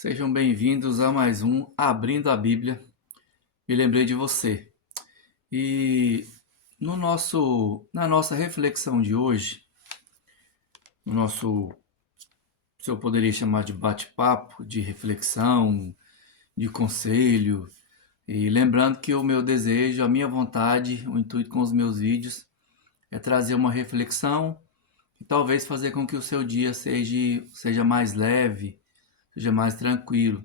Sejam bem-vindos a mais um Abrindo a Bíblia. Me lembrei de você. E na nossa reflexão de hoje, no nosso, se eu poderia chamar de bate-papo, de reflexão, de conselho, e lembrando que o meu desejo, a minha vontade, o intuito com os meus vídeos é trazer uma reflexão e talvez fazer com que o seu dia seja mais leve, seja mais tranquilo.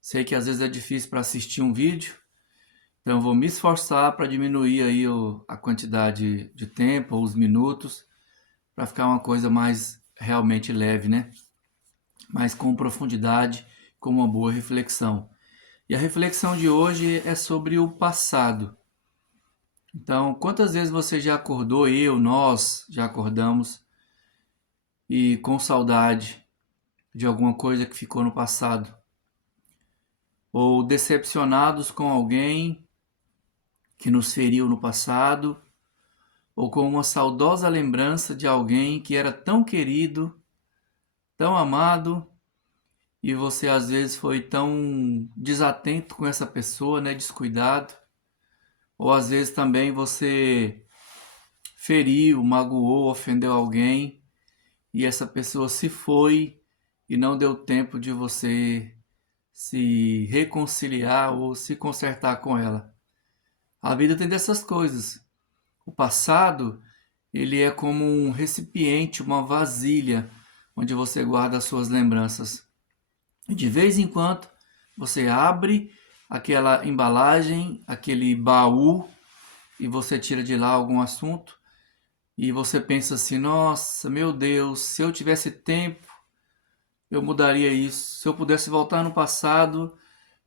Sei que às vezes é difícil para assistir um vídeo. Então, eu vou me esforçar para diminuir aí a quantidade de tempo, os minutos, para ficar uma coisa mais realmente leve, né? Mas com profundidade, com uma boa reflexão. E a reflexão de hoje é sobre o passado. Então, quantas vezes você já acordou, nós já acordamos, e com saudade de alguma coisa que ficou no passado? Ou decepcionados com alguém que nos feriu no passado, ou com uma saudosa lembrança de alguém que era tão querido, tão amado, e você às vezes foi tão desatento com essa pessoa, né, descuidado, ou às vezes também você feriu, magoou, ofendeu alguém, e essa pessoa se foi e não deu tempo de você se reconciliar ou se consertar com ela. A vida tem dessas coisas. O passado, ele é como um recipiente, uma vasilha, onde você guarda as suas lembranças. E de vez em quando, você abre aquela embalagem, aquele baú, e você tira de lá algum assunto, e você pensa assim: nossa, meu Deus, se eu tivesse tempo, eu mudaria isso. Se eu pudesse voltar no passado,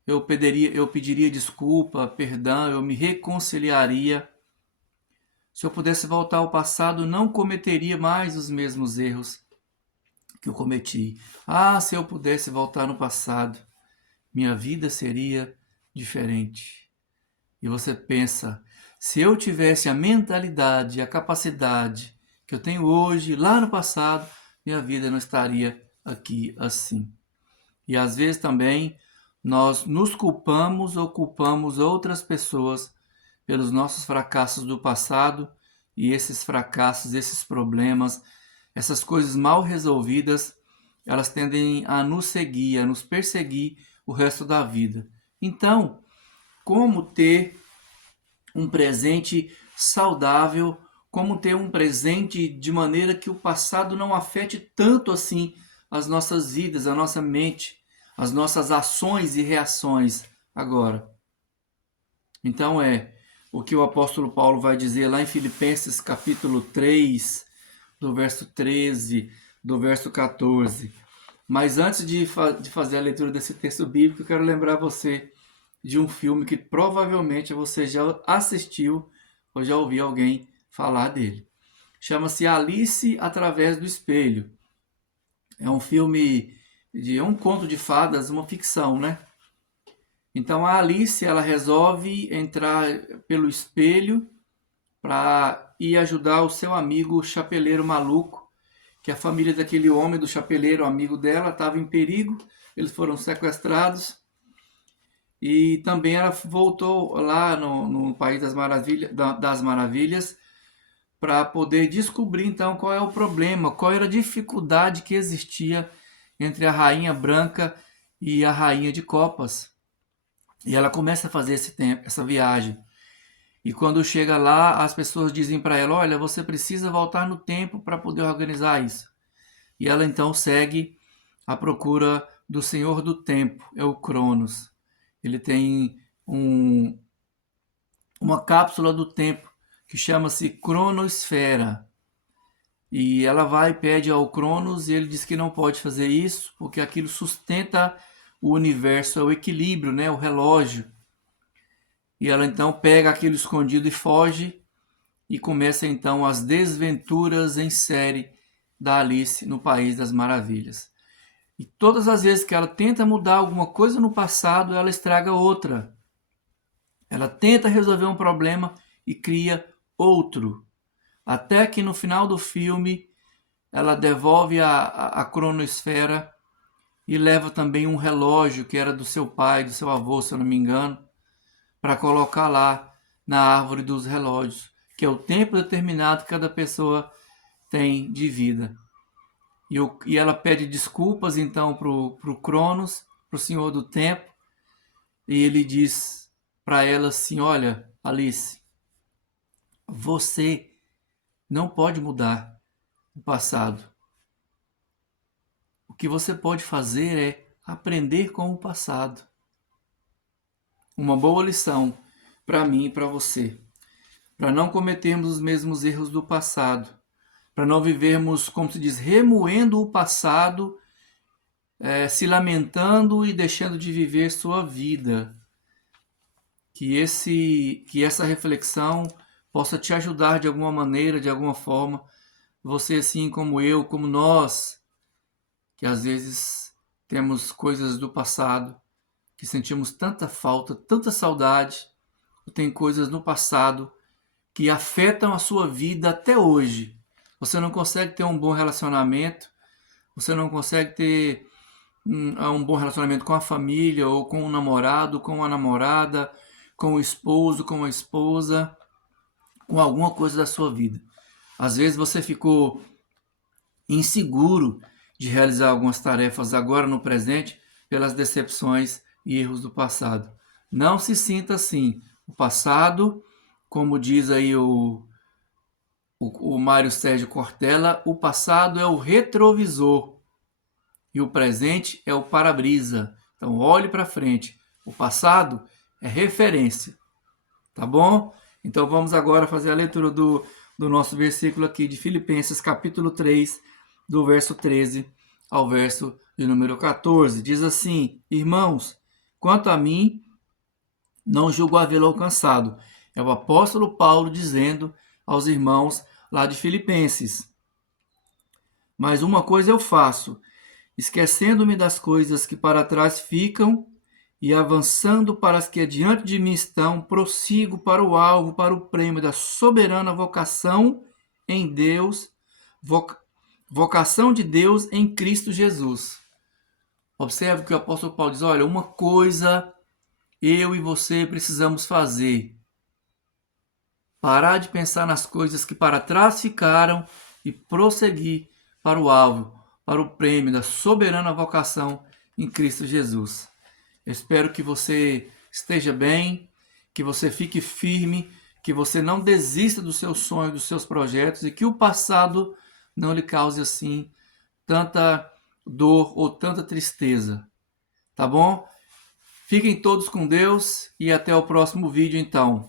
eu pediria desculpa, perdão, eu me reconciliaria. Se eu pudesse voltar ao passado, não cometeria mais os mesmos erros que eu cometi. Ah, se eu pudesse voltar no passado, minha vida seria diferente. E você pensa, se eu tivesse a mentalidade, a capacidade que eu tenho hoje, lá no passado, minha vida não estaria aqui assim. E às vezes também nós nos culpamos ou culpamos outras pessoas pelos nossos fracassos do passado, e esses fracassos, esses problemas, essas coisas mal resolvidas, elas tendem a nos seguir, a nos perseguir o resto da vida. Então, como ter um presente saudável, como ter um presente de maneira que o passado não afete tanto assim as nossas vidas, a nossa mente, as nossas ações e reações agora. Então o que o apóstolo Paulo vai dizer lá em Filipenses capítulo 3, do verso 13, do verso 14. Mas antes de fazer a leitura desse texto bíblico, eu quero lembrar você de um filme que provavelmente você já assistiu ou já ouviu alguém falar dele. Chama-se Alice através do espelho. É um filme é um conto de fadas, uma ficção, né? Então a Alice, ela resolve entrar pelo espelho para ir ajudar o seu amigo chapeleiro maluco, que a família daquele homem, do chapeleiro, amigo dela, estava em perigo. Eles foram sequestrados. E também ela voltou lá no País das Maravilhas para poder descobrir então qual é o problema, qual era a dificuldade que existia entre a Rainha Branca e a Rainha de Copas. E ela começa a fazer essa viagem. E quando chega lá, as pessoas dizem para ela: olha, você precisa voltar no tempo para poder organizar isso. E ela então segue à procura do Senhor do Tempo, é o Cronos. Ele tem uma cápsula do tempo que chama-se Cronosfera. E ela vai e pede ao Cronos, e ele diz que não pode fazer isso, porque aquilo sustenta o universo, é o equilíbrio, né? O relógio. E ela então pega aquilo escondido e foge, e começa então as desventuras em série da Alice no País das Maravilhas. E todas as vezes que ela tenta mudar alguma coisa no passado, ela estraga outra. Ela tenta resolver um problema e cria outro. Até que no final do filme ela devolve a cronosfera e leva também um relógio que era do seu pai, do seu avô, se eu não me engano, para colocar lá na árvore dos relógios, que é o tempo determinado que cada pessoa tem de vida. E ela pede desculpas então para o Cronos, para o Senhor do Tempo, e ele diz para ela assim: olha, Alice, você não pode mudar o passado. O que você pode fazer é aprender com o passado. Uma boa lição para mim e para você, para não cometermos os mesmos erros do passado, para não vivermos, como se diz, remoendo o passado, se lamentando e deixando de viver sua vida. Que essa reflexão possa te ajudar de alguma maneira, de alguma forma, você assim como eu, como nós, que às vezes temos coisas do passado, que sentimos tanta falta, tanta saudade, tem coisas no passado que afetam a sua vida até hoje. Você não consegue ter um bom relacionamento, você não consegue ter um bom relacionamento com a família, ou com o namorado, com a namorada, com o esposo, com a esposa, com alguma coisa da sua vida. Às vezes você ficou inseguro de realizar algumas tarefas agora no presente pelas decepções e erros do passado. Não se sinta assim. O passado, como diz aí o Mário Sérgio Cortella, o passado é o retrovisor e o presente é o para-brisa. Então olhe para frente. O passado é referência. Tá bom? Então vamos agora fazer a leitura do nosso versículo aqui de Filipenses capítulo 3, do verso 13 ao verso de número 14. Diz assim: irmãos, quanto a mim, não julgo havê-lo alcançado. É o apóstolo Paulo dizendo aos irmãos lá de Filipenses. Mas uma coisa eu faço, esquecendo-me das coisas que para trás ficam e avançando para as que adiante de mim estão, prossigo para o alvo, para o prêmio da soberana vocação em Deus, vocação de Deus em Cristo Jesus. Observe que o apóstolo Paulo diz: olha, uma coisa eu e você precisamos fazer. Parar de pensar nas coisas que para trás ficaram e prosseguir para o alvo, para o prêmio da soberana vocação em Cristo Jesus. Eu espero que você esteja bem, que você fique firme, que você não desista dos seus sonhos, dos seus projetos, e que o passado não lhe cause assim tanta dor ou tanta tristeza. Tá bom? Fiquem todos com Deus e até o próximo vídeo então.